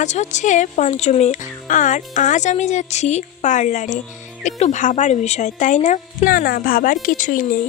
আজ হচ্ছে পঞ্চমী, আর আজ আমি যাচ্ছি পার্লারে। একটু ভাবার বিষয়, তাই না? না না, ভাবার কিছুই নেই।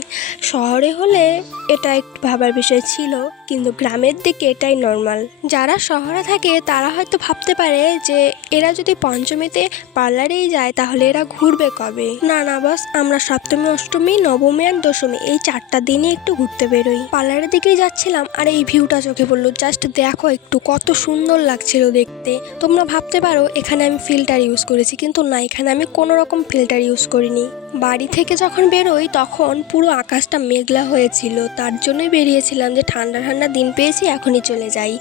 শহরে হলে এটা একটু ভাবার বিষয় ছিল, কিন্তু গ্রামের দিকে এটাই নর্মাল। যারা শহরে থাকে তারা হয়তো ভাবতে পারে যে এরা যদি পঞ্চমীতে পার্লারেই যায় তাহলে এরা ঘুরবে কবে। না না বস, আমরা সপ্তমী, অষ্টমী, নবমী আর দশমী এই 4টা দিনই একটু ঘুরতে বেরোই। পার্লারের দিকেই যাচ্ছিলাম আর এই ভিউটা চোখে পড়লো। জাস্ট দেখো একটু, কত সুন্দর লাগছিল দেখতে। তোমরা ভাবতে পারো এখানে আমি ফিল্টার ইউজ করেছি, কিন্তু না, এখানে আমি কোনো রকম ফিল্টার ইউজ করিনি। বাড়ি থেকে যখন বেরোই তখন পুরো আকাশটা মেঘলা হয়েছিল, তার জন্যই বেরিয়েছিলাম যে ঠান্ডা ঠান্ডা দিন পেয়েছি, এখনই চলে যাই।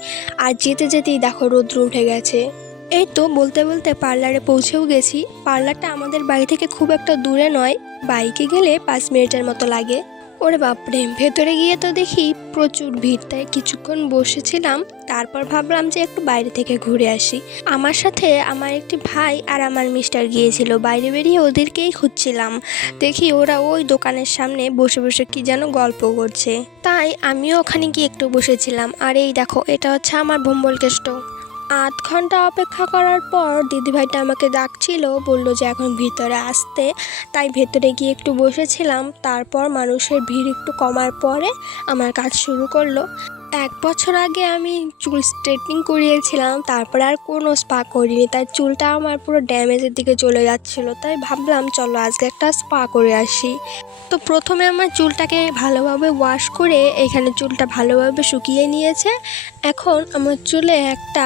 আর যেতে যেতেই দেখো রোদ্র উঠে গেছে। এই তো বলতে বলতে পার্লারে পৌঁছেও গেছি। পার্লারটা আমাদের বাড়ি থেকে খুব একটা দূরে নয়, বাইকে গেলে 5 মিনিটের মতো লাগে। ওরে বাপরে, ভেতরে গিয়ে তো দেখি প্রচুর ভিড়, তাই কিছুক্ষণ বসেছিলাম। তারপর ভাবলাম যে একটু বাইরে থেকে ঘুরে আসি। আমার সাথে আমার একটি ভাই আর আমার মিস্টার গিয়েছিল। বাইরে বেরিয়ে ওদেরকেই খুঁজছিলাম, দেখি ওরা ওই দোকানের সামনে বসে বসে কি যেন গল্প করছে, তাই আমিও ওখানে গিয়ে একটু বসেছিলাম। আর এই দেখো, এটা হচ্ছে আমার ভম্বল কেষ্ট। 8 ঘন্টা অপেক্ষা করার পর দিদিভাইটা আমাকে ডাকছিল, বলল যে এখন ভিতরে আসতে, তাই ভেতরে গিয়ে একটু বসেছিলাম। তারপর মানুষের ভিড় একটু কমার পরে আমার কাজ শুরু করলো। 1 বছর আগে আমি চুল স্ট্রেটনিং করিয়েছিলাম, তারপরে আর কোনো স্পা করিনি, তাই চুলটা আমার পুরো ড্যামেজের দিকে চলে যাচ্ছিল। তাই ভাবলাম চলো আজকে একটা স্পা করে আসি। তো প্রথমে আমার চুলটাকে ভালোভাবে ওয়াশ করে এখানে চুলটা ভালোভাবে শুকিয়ে নিয়েছে। এখন আমার চুলে একটা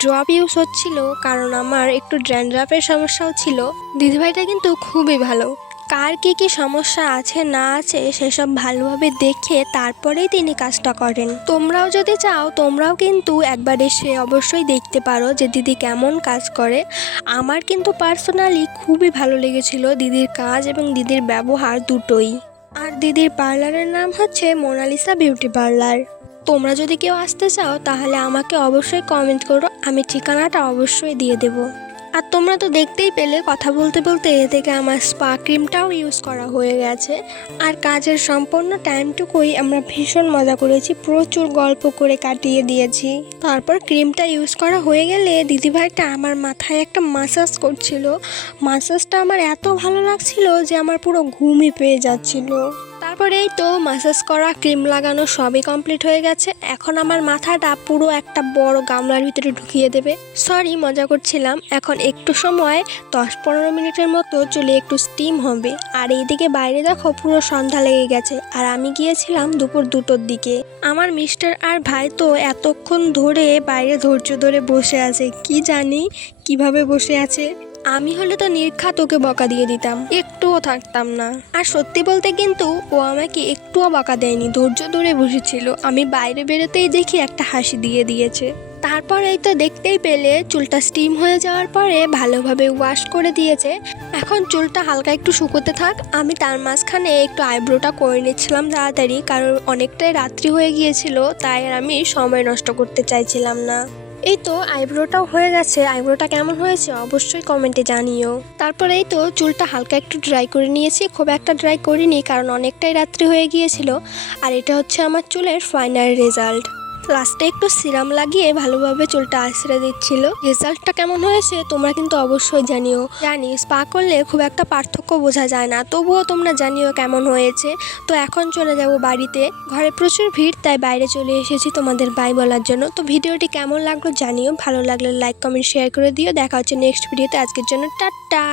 ড্রপ ইউজ হচ্ছিল, কারণ আমার একটু ড্যান্ড্রাফের সমস্যাও ছিল। দিদিভাইটা কিন্তু খুবই ভালো, কার কী সমস্যা আছে না আছে সেসব ভালোভাবে দেখে তারপরেই তিনি কাজটা করেন। তোমরাও যদি চাও তোমরাও কিন্তু একবার এসে অবশ্যই দেখতে পারো যে দিদি কেমন কাজ করে। আমার কিন্তু পার্সোনালি খুবই ভালো লেগেছিল দিদির কাজ এবং দিদির ব্যবহার দুটোই। আর দিদির পার্লারের নাম হচ্ছে মোনালিসা বিউটি পার্লার। তোমরা যদি কেউ আসতে চাও তাহলে আমাকে অবশ্যই কমেন্ট করো, আমি ঠিকানাটা অবশ্যই দিয়ে দেবো। আর তোমরা তো দেখতেই পেলে কথা বলতে বলতে এ থেকে আমার স্পা ক্রিমটাও ইউজ করা হয়ে গেছে। আর কাজের সম্পূর্ণ টাইমটুকুই আমরা ভীষণ মজা করেছি, প্রচুর গল্প করে কাটিয়ে দিয়েছি। তারপর ক্রিমটা ইউজ করা হয়ে গেলে দিদিভাইটা আমার মাথায় একটা মাসাজ করছিল। মাসাজটা আমার এত ভালো লাগছিল যে আমার পুরো ঘুমই পেয়ে যাচ্ছিল। তারপরে এই তো মাসাজ করা, ক্রিম লাগানো সবই কমপ্লিট হয়ে গেছে। এখন আমার মাথাটা পুরো একটা বড় গামলার ভিতরে ঢুকিয়ে দেবে। সরি, মজা করছিলাম। এখন একটু সময় 10-15 মিনিটের মতো চুলে একটু স্টিম হবে। আর এইদিকে বাইরে দেখো পুরো সন্ধ্যা লেগে গেছে, আর আমি গিয়েছিলাম দুপুর 2টোর দিকে। আমার মিস্টার আর ভাই তো এতক্ষণ ধরে বাইরে ধৈর্য ধরে বসে আছে, কি জানি কিভাবে বসে আছে। আমি হলে তো নির্ঘাত ওকে বকা দিয়ে দিতাম, একটুও থাকতাম না। আর সত্যি বলতে কিন্তু ও আমাকে একটুও বকা দেয়নি, ধৈর্য ধরে বসেছিল। আমি বাইরে বেরোতেই দেখি একটা হাসি দিয়ে দিয়েছে। তারপর এই তো দেখতেই পেলে চুলটা স্টিম হয়ে যাওয়ার পরে ভালোভাবে ওয়াশ করে দিয়েছে। এখন চুলটা হালকা একটু শুকোতে থাক, আমি তার মাঝখানে একটু আইব্রোটা করে নিচ্ছিলাম তাড়াতাড়ি, কারণ অনেকটাই রাত্রি হয়ে গিয়েছিল, তাই আর আমি সময় নষ্ট করতে চাইছিলাম না। এই তো আইব্রোটাও হয়ে গেছে। আইব্রোটা কেমন হয়েছে অবশ্যই কমেন্টে জানিও। তারপরে এই তো চুলটা হালকা একটু ড্রাই করে নিয়েছি, খুব একটা ড্রাই করিনি কারণ অনেকটাই রাত্রি হয়ে গিয়েছিল। আর এটা হচ্ছে আমার চুলের ফাইনাল রেজাল্ট। লাস্টে একটু সিরাম লাগিয়ে ভালোভাবে চুলটা আঁচড়ে দিচ্ছিল। রেজাল্টটা কেমন হয়েছে তোমরা কিন্তু অবশ্যই জানিও। জানি স্পা করলে খুব একটা পার্থক্য বোঝা যায় না, তবুও তোমরা জানিও কেমন হয়েছে। তো এখন চলে যাব বাড়িতে। ঘরে প্রচুর ভিড়, তাই বাইরে চলে এসেছি তোমাদের বাই বলার জন্য। তো ভিডিওটি কেমন লাগলো জানিও, ভালো লাগলে লাইক কমেন্ট শেয়ার করে দিও। দেখা হচ্ছে নেক্সট ভিডিওতে। আজকের জন্য টাটা।